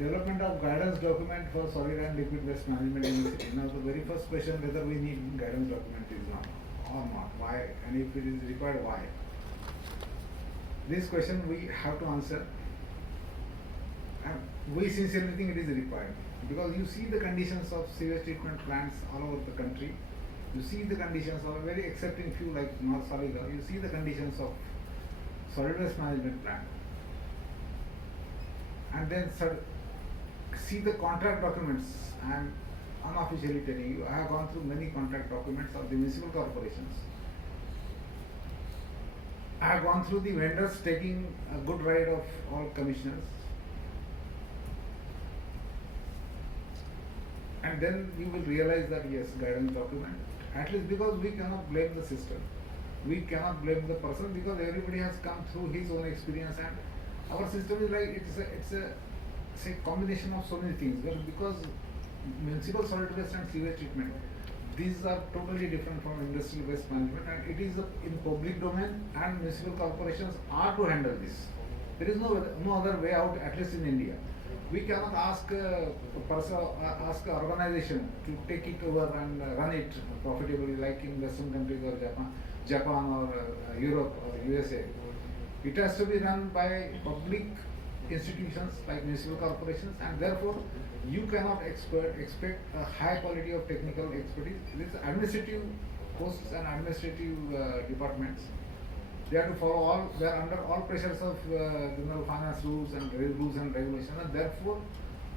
development of guidance document for solid and liquid waste management in the city. Now the very first question whether we need guidance document is not or not. Why? And if it is required, why? This question we have to answer. And we sincerely think it is required. Because you see the conditions of sewage treatment plants all over the country. You see the conditions of very excepting few like North Salida, you see the conditions of solid waste management plant. And then see the contract documents. I am unofficially telling you, I have gone through many contract documents of the municipal corporations. I have gone through the vendors taking a good ride of all commissioners. And then you will realize that yes, guidance document, at least because we cannot blame the system. We cannot blame the person because everybody has come through his own experience, and our system is like it's a combination of so many things. Well, because municipal solid waste and sewage treatment, these are totally different from industrial waste management, and it is in public domain, and municipal corporations are to handle this. There is no other way out, at least in India. We cannot ask a person, ask an organization to take it over and run it profitably like in Western countries or Japan or Europe or USA. It has to be run by public institutions like municipal corporations, and therefore you cannot expect a high quality of technical expertise. These administrative posts and administrative departments, they have to follow all, they are under all pressures of finance rules and regulations, and therefore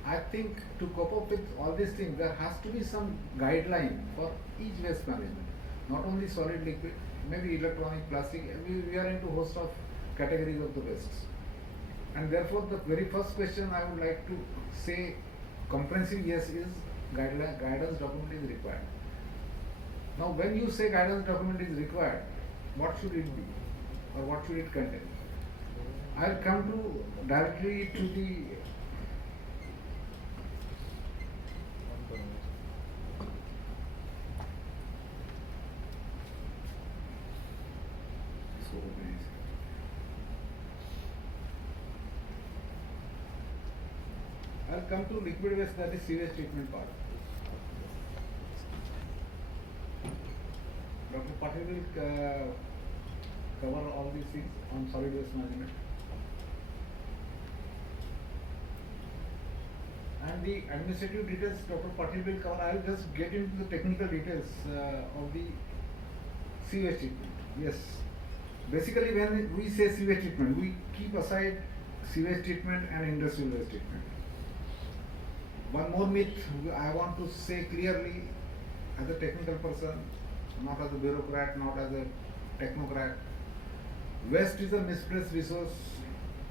I think to cope up with all these things there has to be some guideline for each waste management, not only solid, liquid, maybe electronic, plastic. We are into host of categories of the wastes, and therefore the very first question I would like to say comprehensive yes is guidance document is required. Now when you say guidance document is required, what should it be? Or what should it contain? I'll come to directly to the liquid waste, that is sewage treatment part. Dr. Patil will cover all these things on solid waste management. And the administrative details Dr. Patil will cover. I will just get into the technical details of the sewage treatment. Yes, basically when we say sewage treatment, we keep aside sewage treatment and industrial waste treatment. One more myth I want to say clearly as a technical person, not as a bureaucrat, not as a technocrat. Waste is a misplaced resource.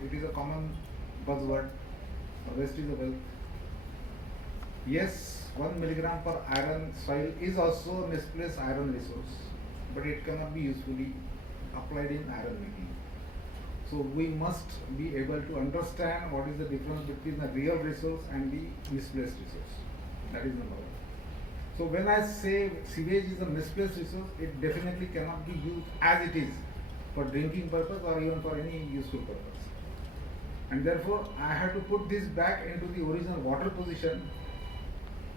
It is a common buzzword. Waste is a wealth. Yes, 1 milligram per iron soil is also a misplaced iron resource, but it cannot be usefully applied in iron making. So we must be able to understand what is the difference between the real resource and the misplaced resource. That is number one. So when I say sewage is a misplaced resource, it definitely cannot be used as it is for drinking purpose or even for any useful purpose. And therefore I have to put this back into the original water position,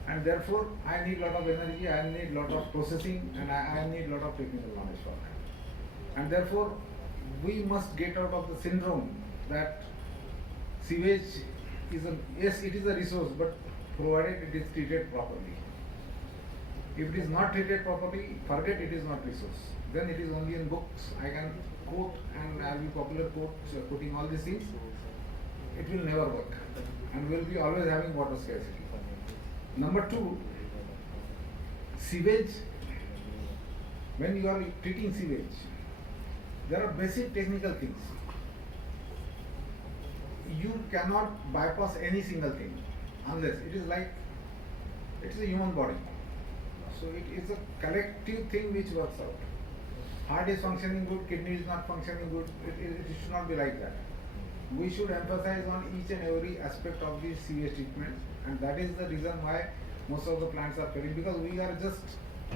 and therefore I need lot of energy, I need lot of processing, and I need lot of technical knowledge for that. And therefore we must get out of the syndrome that sewage is yes, it is a resource, but provided it is treated properly. If it is not treated properly, forget it is not resource. Then it is only in books. I can quote, and I will be popular quotes putting all these things. It will never work, and we will be always having water scarcity. Number two, sewage. When you are treating sewage, there are basic technical things. You cannot bypass any single thing unless it is like it's a human body. So it is a collective thing which works out. Heart is functioning good, kidney is not functioning good. It should not be like that. We should emphasize on each and every aspect of the sewage treatment, and that is the reason why most of the plants are failing, because we are just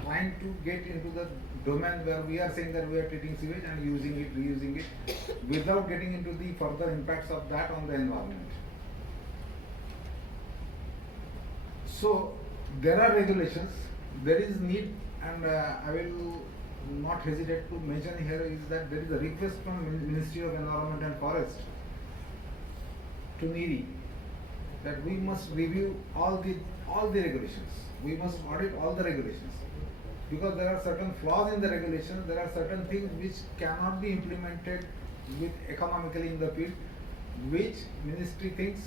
trying to get into the domain where we are saying that we are treating sewage and using it, reusing it, without getting into the further impacts of that on the environment. So there are regulations, there is need, and I will not hesitate to mention here is that there is a request from Ministry of Environment and Forest to NEERI that we must review all the regulations. We must audit all the regulations because there are certain flaws in the regulations. There are certain things which cannot be implemented with economically in the field, which ministry thinks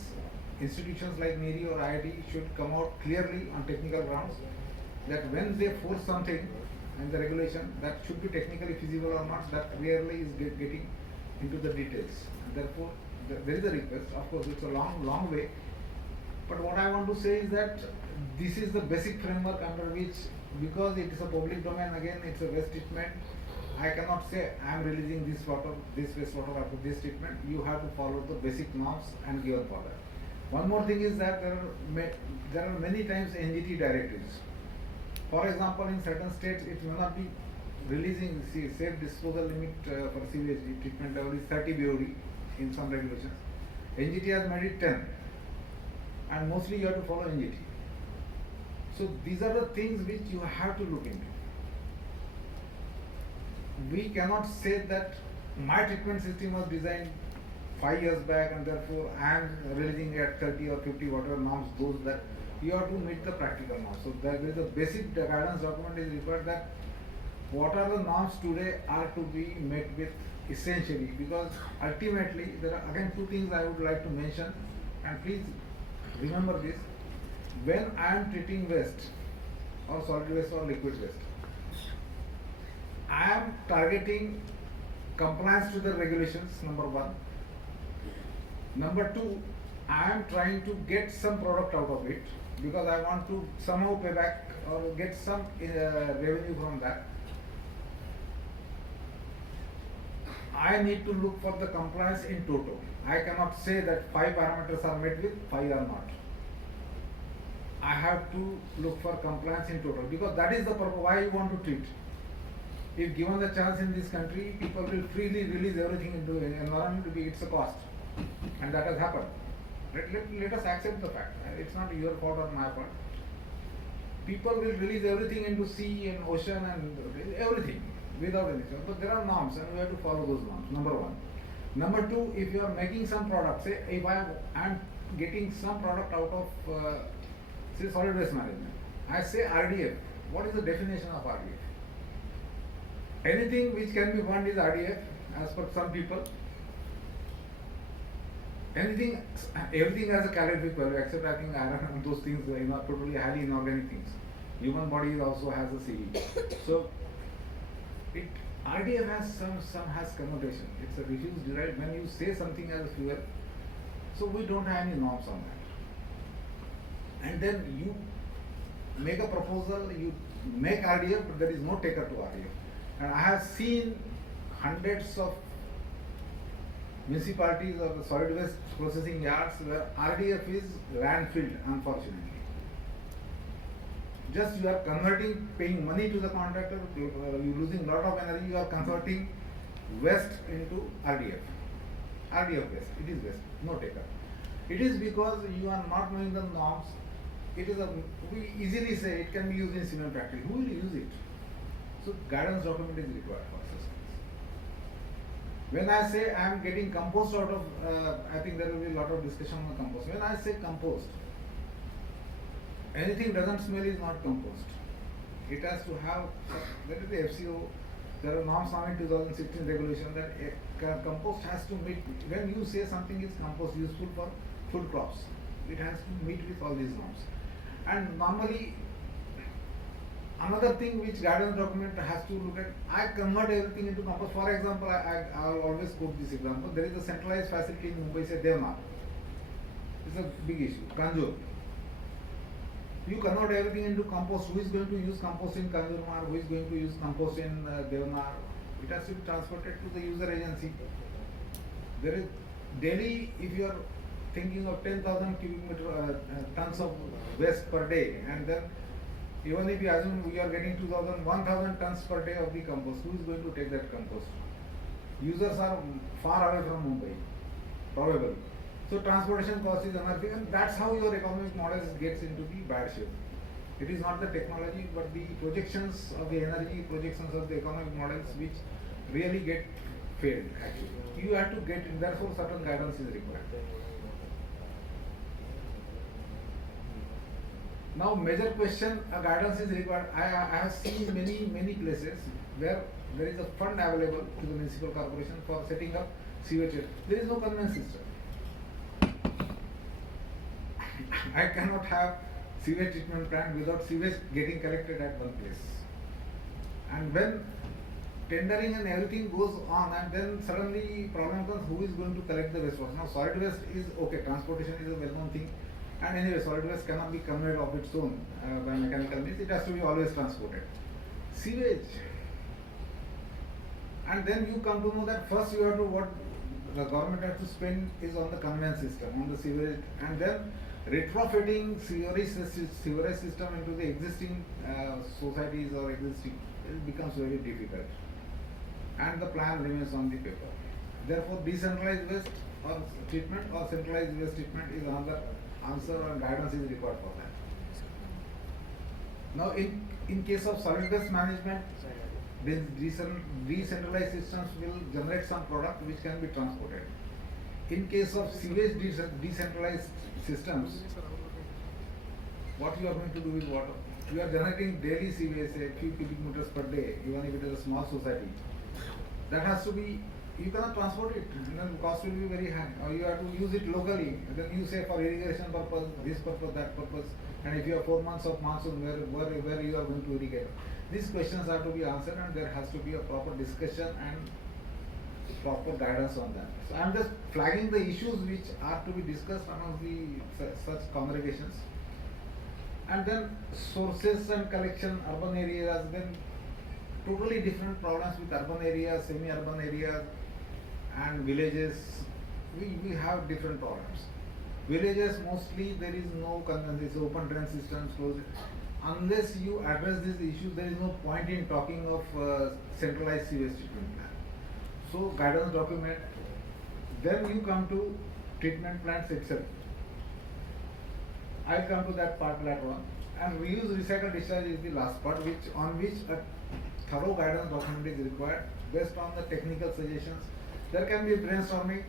institutions like NEERI or IIT should come out clearly on technical grounds that when they force something in the regulation that should be technically feasible or not, that rarely is getting into the details. And therefore, there is a request. Of course, it's a long way. But what I want to say is that this is the basic framework under which, because it is a public domain, again, it's a waste treatment. I cannot say I am releasing this water, this wastewater after this treatment. You have to follow the basic norms and give for that. One more thing is that there are many times NGT directives. For example, in certain states, it may not be releasing safe disposal limit for sewage treatment level is 30 BOD in some regulations. NGT has made it 10, and mostly you have to follow NGT. So these are the things which you have to look into. We cannot say that my treatment system was designed 5 years back and therefore I am releasing at 30 or 50 whatever norms, those that you have to meet the practical norms. So there is a basic guidance document is required that what are the norms today are to be met with essentially, because ultimately there are again two things I would like to mention, and please remember this. When I am treating waste or solid waste or liquid waste, I am targeting compliance to the regulations, number one. Number two, I am trying to get some product out of it because I want to somehow pay back or get some revenue from that. I need to look for the compliance in total. I cannot say that 5 parameters are met with, 5 are not. I have to look for compliance in total because that is the purpose why you want to treat. If given the chance in this country, people will freely release everything into the environment, it's a cost. And that has happened. Let us accept the fact. It's not your fault or my fault. People will release everything into sea and ocean and everything without anything. But there are norms and we have to follow those norms, number one. Number two, if you are making some product, say if I am getting some product out of say solid waste management, I say RDF. What is the definition of RDF? Anything which can be burned is RDF as per some people. Everything has a calorific value except I think iron and those things, totally highly inorganic things. Human body also has a CV. So RDF has some has connotation. It's a refuse derived when you say something as a fuel. So we don't have any norms on that. And then you make a proposal, you make RDF, but there is no taker to RDF. And I have seen hundreds of municipalities or the solid waste processing yards where RDF is landfilled, unfortunately. Just you are converting, paying money to the contractor, you are losing a lot of energy, you are converting waste into RDF. RDF waste, it is waste, no taker. It is because you are not knowing the norms. It is we easily say it can be used in cement factory. Who will use it? So guidance document is required for such things. When I say I am getting compost out of, I think there will be a lot of discussion on compost. When I say compost, anything doesn't smell is not compost. It has to have, that is the FCO, there are norms on it 2016 regulation that a compost has to meet, when you say something is compost useful for food crops, it has to meet with all these norms. And normally, another thing which guidance document has to look at, I convert everything into compost. For example, I will always quote this example. There is a centralized facility in Mumbai, say Devnar. It's a big issue. Kanjur. You convert everything into compost. Who is going to use compost in Kanjurmarg? Who is going to use compost in Devnar? It has to be transported to the user agency. There is daily, if you are thinking of 10,000 cubic meter tons of waste per day, and then even if you assume we are getting 1,000 tons per day of the compost, who is going to take that compost? Users are far away from Mumbai, probably. So transportation cost is another thing, and that's how your economic model gets into the bad shape. It is not the technology, but the projections of the energy, projections of the economic models which really get failed actually. You have to get, therefore certain guidance is required. Now major question, guidance is required. I have seen many places where there is a fund available to the municipal corporation for setting up sewage. There is no conveyance system. I cannot have sewage treatment plant without sewage getting collected at one place. And when tendering and everything goes on, and then suddenly problem comes, who is going to collect the wastewater? Now solid waste is okay, transportation is a well-known thing, and anyway solid waste cannot be conveyed of its own by mechanical means, it has to be always transported. Sewage, and then you come to know that first you have to, what the government has to spend is on the conveyance system, on the sewage, and then retrofitting sewerage system into the existing societies or existing, it becomes very difficult, and the plan remains on the paper. Therefore decentralized waste or treatment or centralized waste treatment is another answer, and guidance is required for that. Now in case of solid waste management, decentralized systems will generate some product which can be transported. In case of sewage decentralized systems, what you are going to do with water? You are generating daily sewage, say a few cubic meters per day, even if it is a small society. That has to be, you cannot transport it, then the cost will be very high. Or you have to use it locally, then you say for irrigation purpose, this purpose, that purpose, and if you have 4 months of monsoon, where you are going to irrigate. These questions have to be answered, and there has to be a proper discussion and proper guidance on that. So I am just flagging the issues which are to be discussed among the such congregations. And then sources and collection, urban areas, then totally different problems with urban areas, semi-urban areas and villages. We have different problems. Villages, mostly there is no conveyance, open drain systems closed. Unless you address these issues, there is no point in talking of centralized sewage treatment plan. So guidance document, then you come to treatment plants itself. I will come to that part later on. And reuse, recycle, discharge is the last part, on which a thorough guidance document is required based on the technical suggestions. There can be brainstorming.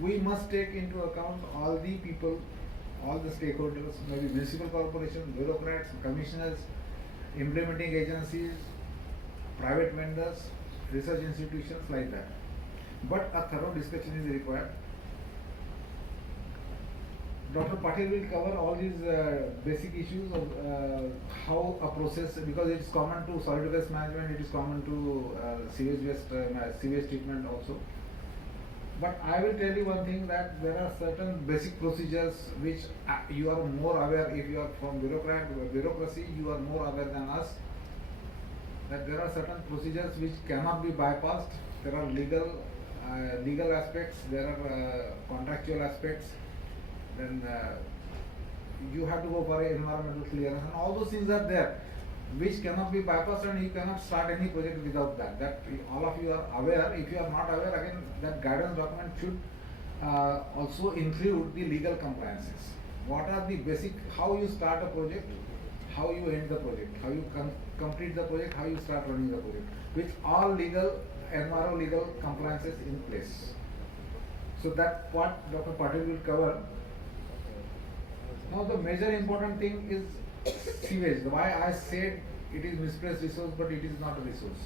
We must take into account all the people, all the stakeholders, maybe municipal corporations, bureaucrats, commissioners, implementing agencies, private vendors, research institutions, like that. But a thorough discussion is required. Dr. Patil will cover all these basic issues of how a process, because it is common to solid waste management, it is common to sewage treatment also. But I will tell you one thing, that there are certain basic procedures which you are more aware, if you are from bureaucracy, you are more aware than us, that there are certain procedures which cannot be bypassed. There are legal aspects, there are contractual aspects, then you have to go for environmental clearance, and all those things are there which cannot be bypassed, and you cannot start any project without that. That all of you are aware. If you are not aware, again that guidance document should also include the legal compliances. What are the basic, how you start a project, how you end the project, how you complete the project, how you start running the project, with all environmental legal compliances in place. So that part Dr. Patil will cover. Now the major important thing is sewage. Why I said it is misplaced resource, but it is not a resource.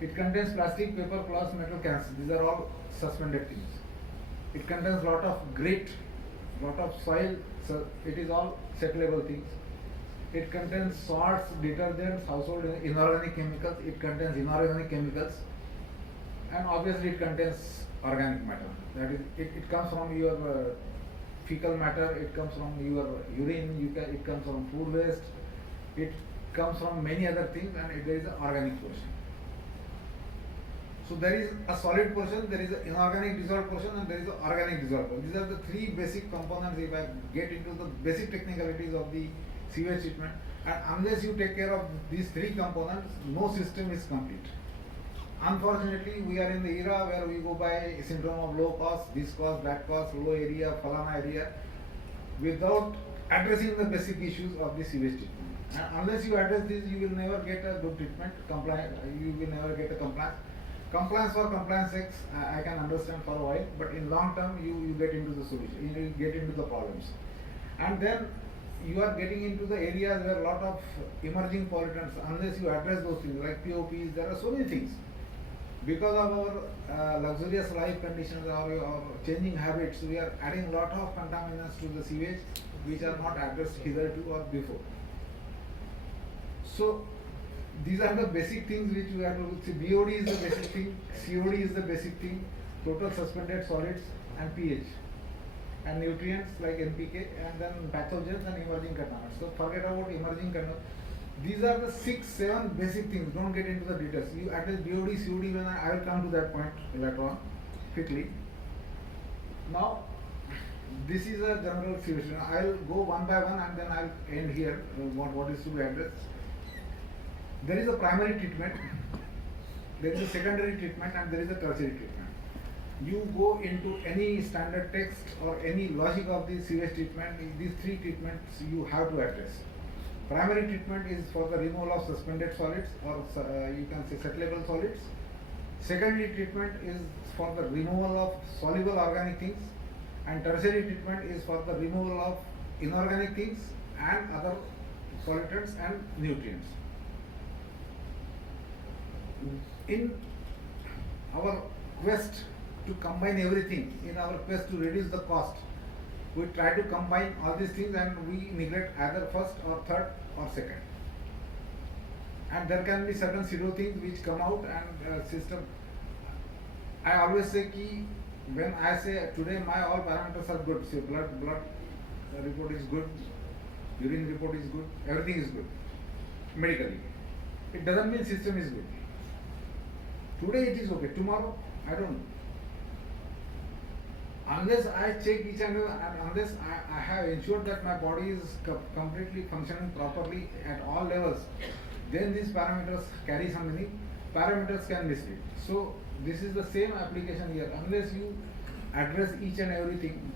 It contains plastic, paper, cloth, metal cans. These are all suspended things. It contains lot of grit, lot of soil, so it is all settleable things. It contains salts, detergents, household inorganic chemicals. It contains inorganic chemicals, and obviously it contains organic matter. That is, it comes from your fecal matter, it comes from your urine, it comes from food waste, it comes from many other things, and there is an organic portion. So there is a solid portion, there is an inorganic dissolved portion, and there is an organic dissolved portion. These are the three basic components. If I get into the basic technicalities of the sewage treatment, and unless you take care of these three components, no system is complete. Unfortunately, we are in the era where we go by syndrome of low cost, this cost, that cost, low area, falana area, without addressing the basic issues of the sewage treatment. And unless you address this, you will never get a good treatment. You will never get a compliance. Compliance for compliance sake, I can understand for a while, but in long term, you get into the solution, you get into the problems. And then you are getting into the areas where a lot of emerging pollutants, unless you address those things like POPs, there are so many things. Because of our luxurious life conditions or changing habits, we are adding a lot of contaminants to the sewage which are not addressed hitherto or before. So these are the basic things which we have to see. BOD is the basic thing, COD is the basic thing, total suspended solids and pH, and nutrients like NPK, and then pathogens and emerging contaminants. So forget about emerging contaminants. These are the 6-7 basic things. Don't get into the details. You address BOD, COD when I will come to that point later on quickly. Now, this is a general situation. I'll go one by one and then I'll end here what is to be addressed. There is a primary treatment, there is a secondary treatment, and there is a tertiary treatment. You go into any standard text or any logic of the sewage treatment, these three treatments you have to address. Primary treatment is for the removal of suspended solids or you can say settlable solids. Secondary treatment is for the removal of soluble organic things, and tertiary treatment is for the removal of inorganic things and other pollutants and nutrients. In our quest to combine everything, in our quest to reduce the cost, we try to combine all these things and we neglect either first or third or second. And there can be certain pseudo things which come out and system. I always say ki when I say today my all parameters are good, so blood report is good, urine report is good, everything is good medically. It doesn't mean system is good. Today it is okay, tomorrow I don't know. Unless I check each and every, unless I have ensured that my body is completely functioning properly at all levels, then these parameters carry some meaning. Parameters can mislead. So this is the same application here. Unless you address each and everything.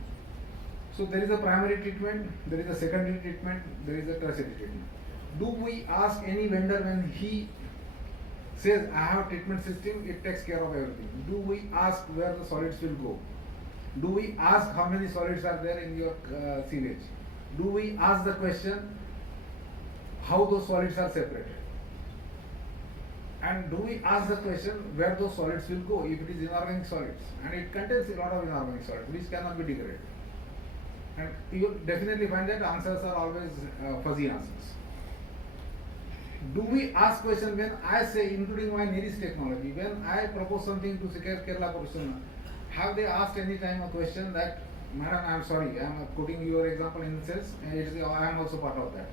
So there is a primary treatment, there is a secondary treatment, there is a tertiary treatment. Do we ask any vendor when he says I have a treatment system, it takes care of everything? Do we ask where the solids will go? Do we ask how many solids are there in your sewage? Do we ask the question how those solids are separated? And do we ask the question where those solids will go if it is inorganic solids? And it contains a lot of inorganic solids which cannot be degraded. And you will definitely find that answers are always fuzzy answers. Do we ask question when I say, including my nearest technology, when I propose something to Kerala Corporation, have they asked any time a question that, Madam, I am sorry, I am quoting your example in the sense, I am also part of that.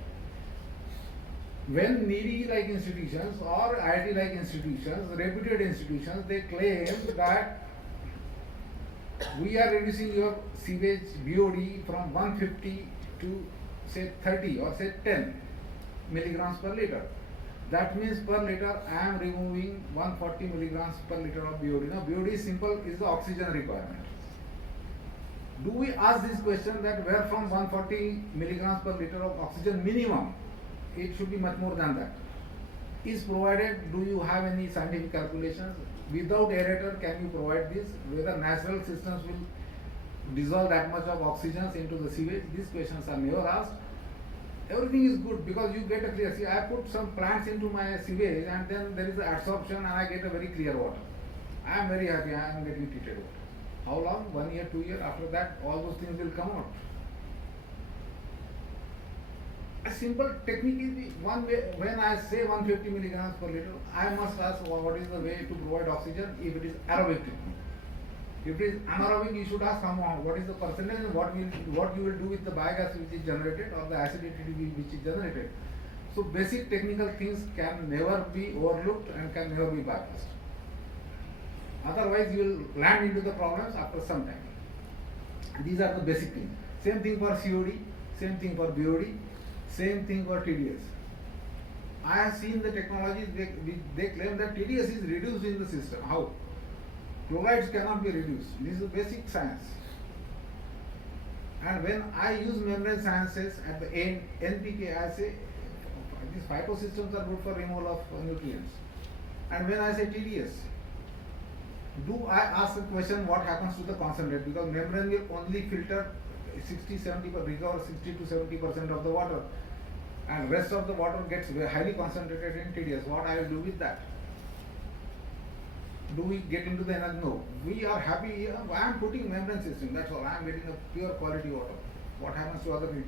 When needy like institutions or IT like institutions, reputed institutions, they claim that we are reducing your sewage BOD from 150 to say 30 or say 10 milligrams per liter. That means per liter I am removing 140 milligrams per liter of BOD. Now BOD is simple, is the oxygen requirement. Do we ask this question that where from 140 milligrams per liter of oxygen minimum, it should be much more than that, is provided? Do you have any scientific calculations? Without aerator, can you provide this? Whether natural systems will dissolve that much of oxygen into the sewage? These questions are never asked. Everything is good because you get a clear. See, I put some plants into my sewage and then there is the absorption and I get a very clear water. I am very happy I am getting treated water. How long? 1 year, 2 years? After that, all those things will come out. A simple technique is one way. When I say 150 milligrams per liter, I must ask what is the way to provide oxygen if it is aerobic treatment. If it is anaerobic, you should ask what is the percentage and what you will do with the biogas which is generated or the acidity which is generated. So basic technical things can never be overlooked and can never be bypassed. Otherwise, you will land into the problems after some time. These are the basic things. Same thing for COD, same thing for BOD, same thing for TDS. I have seen the technologies, they claim that TDS is reduced in the system. How? Chlorides cannot be reduced. This is basic science. And when I use membrane sciences at the end, NPK, I say these phytosystems are good for removal of nutrients. And when I say TDS, do I ask the question what happens to the concentrate? Because membrane will only filter 60-70%, recover 60 to 70% of the water, and rest of the water gets highly concentrated in TDS. What I will do with that? Do we get into the energy? No. We are happy. I am putting membrane system. That's all. I am getting a pure quality water. What happens to other things?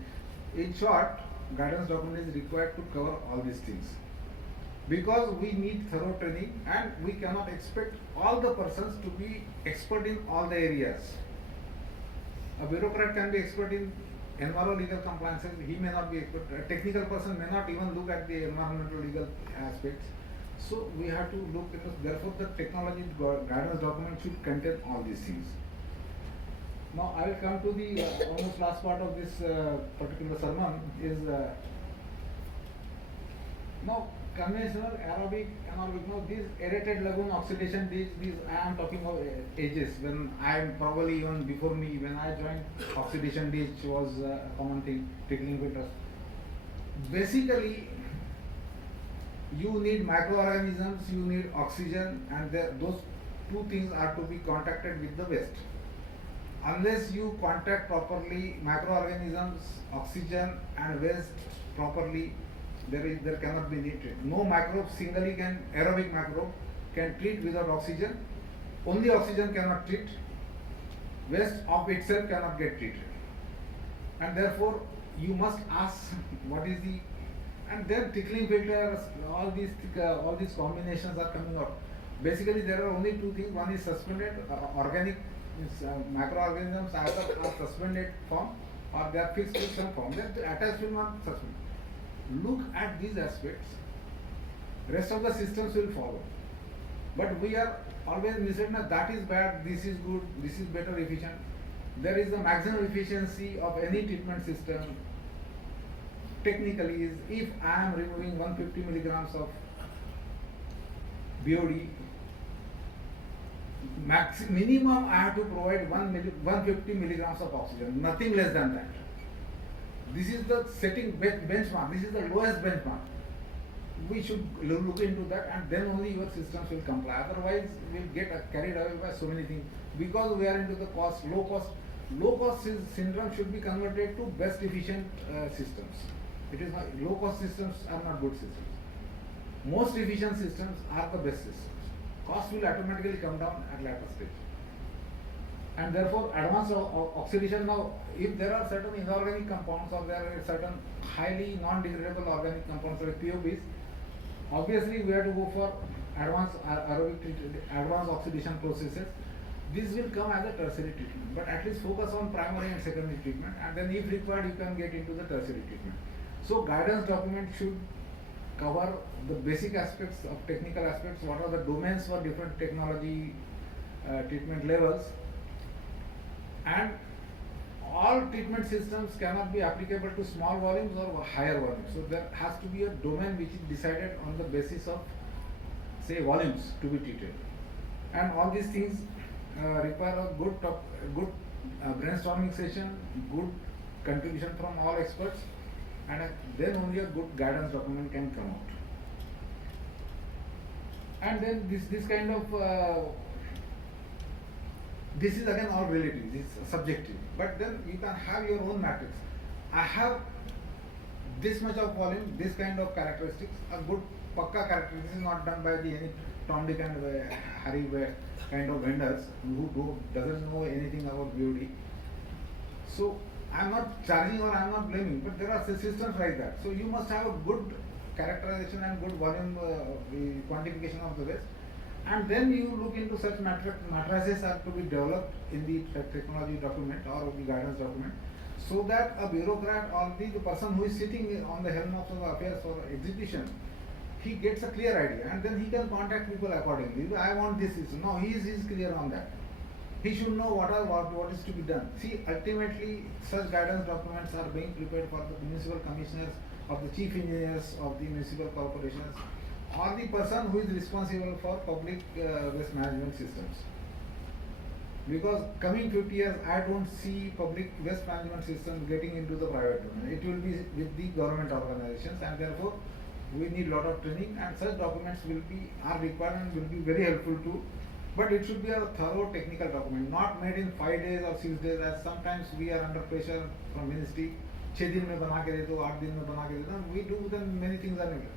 In short, guidance document is required to cover all these things. Because we need thorough training, and we cannot expect all the persons to be expert in all the areas. A bureaucrat can be expert in environmental legal compliances. He may not be expert. A technical person may not even look at the environmental legal aspects. So we have to look at this. Therefore, the technology guidance document should contain all these things. Now I will come to the almost last part of this particular sermon is now conventional aerobic, anaerobic. Now these aerated lagoon oxidation, these I am talking of ages when I am probably even before me when I joined oxidation ditch was a common thing, trickling filters. Basically, you need microorganisms, you need oxygen, and those two things are to be contacted with the waste. Unless you contact properly microorganisms, oxygen and waste properly, there cannot be treatment. No microbe singly can, aerobic microbe can treat without oxygen. Only oxygen cannot treat. Waste of itself cannot get treated. And therefore, you must ask what is the, and then tickling filters, all these combinations are coming out. Basically, there are only two things. One is suspended organic microorganisms either are suspended form or they are fixed in some form. Then the attached will not suspend. Look at these aspects. Rest of the systems will follow. But we are always misled. That is bad. This is good. This is better efficient. There is the maximum efficiency of any treatment system. Technically, is if I am removing 150 milligrams of BOD, minimum I have to provide 150 milligrams of oxygen, nothing less than that. This is the setting benchmark, this is the lowest benchmark. We should look into that, and then only your systems will comply. Otherwise, we will get carried away by so many things. Because we are into the low cost syndrome should be converted to best efficient systems. It is not, low cost systems are not good systems. Most efficient systems are the best systems. Cost will automatically come down at later stage. And therefore, advanced oxidation now, if there are certain inorganic compounds or there are certain highly non-degradable organic compounds like POBs, obviously we have to go for advanced advanced oxidation processes. This will come as a tertiary treatment, but at least focus on primary and secondary treatment, and then if required, you can get into the tertiary treatment. So guidance document should cover the basic aspects of technical aspects, what are the domains for different technology treatment levels, and all treatment systems cannot be applicable to small volumes or higher volumes. So there has to be a domain which is decided on the basis of, say, volumes to be treated. And all these things require a good brainstorming session, good contribution from all experts, and then only a good guidance document can come out. And then this kind of this is again all relative, this is subjective. But then you can have your own matrix. I have this much of volume, this kind of characteristics, a good pakka characteristic. This is not done by any Tom, Dick and Harry kind of vendors who doesn't know anything about BOD. So I am not charging or I am not blaming, but there are systems like that. So you must have a good characterization and good volume quantification of the waste. And then you look into such matrices are to be developed in the technology document or the guidance document, so that a bureaucrat or the person who is sitting on the helm of the affairs for execution, he gets a clear idea, and then he can contact people accordingly. I want this. No, he is clear on that. He should know what is to be done. See, ultimately, such guidance documents are being prepared for the municipal commissioners or the chief engineers of the municipal corporations, or the person who is responsible for public waste management systems. Because coming 50 years, I don't see public waste management systems getting into the private domain. It will be with the government organizations, and therefore we need lot of training, and such documents are required and will be very helpful too. But it should be a thorough technical document, not made in 5 days or 6 days, as sometimes we are under pressure from ministry. 6 दिन में बना के दे दो, 8 दिन में बना के दे दो. We do then many things are needed.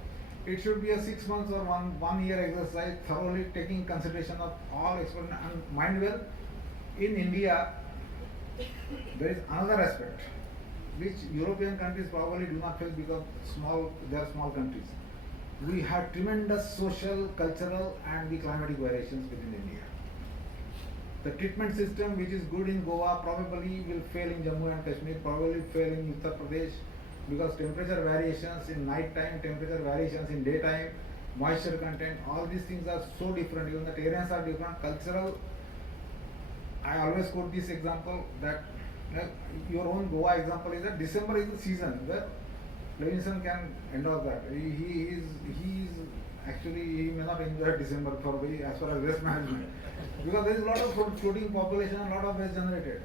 It should be a 6 months or one year exercise, thoroughly taking consideration of all experts. And mind well, in India, there is another aspect which European countries probably do not face because they are small countries. We have tremendous social, cultural and the climatic variations within India. The treatment system which is good in Goa probably will fail in Jammu and Kashmir, probably fail in Uttar Pradesh, because temperature variations in night time, temperature variations in daytime, moisture content, all these things are so different, even the terrains are different, cultural. I always quote this example that your own Goa example is that December is the season where Levinson can endorse that. He may not enjoy December as far as waste management because there is a lot of floating population and a lot of waste generated.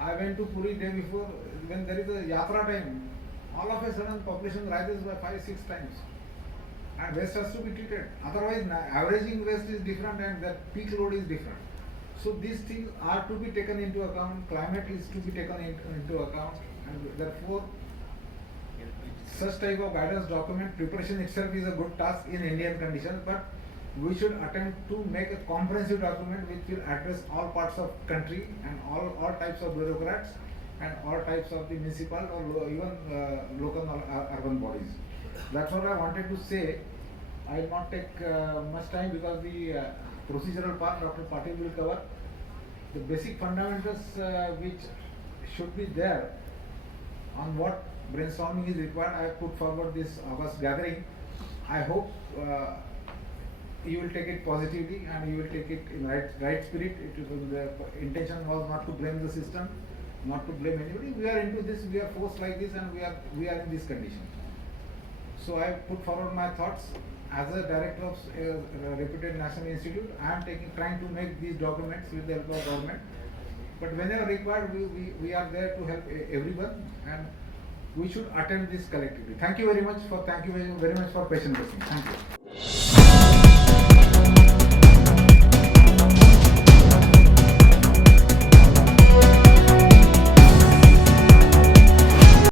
I went to Puri day before, when there is a yatra time, all of a sudden population rises by 5-6 times and waste has to be treated. Otherwise, averaging waste is different and the peak load is different. So these things are to be taken into account, climate is to be taken into account, and therefore such type of guidance document preparation itself is a good task in Indian conditions, but we should attempt to make a comprehensive document which will address all parts of country and all types of bureaucrats and all types of the municipal or even local urban bodies. That's what I wanted to say. I will not take much time because the procedural part Dr. Patil will cover. The basic fundamentals which should be there on what brainstorming is required, I have put forward this August gathering. I hope you will take it positively and you will take it in right spirit. The intention was not to blame the system, not to blame anybody. We are into this, we are forced like this, and we are in this condition. So I put forward my thoughts. As a director of a reputed national institute, I am trying to make these documents with the help of government. But whenever required, we are there to help everyone, and we should attempt this collectively. Thank you very much for patience listening. Thank you.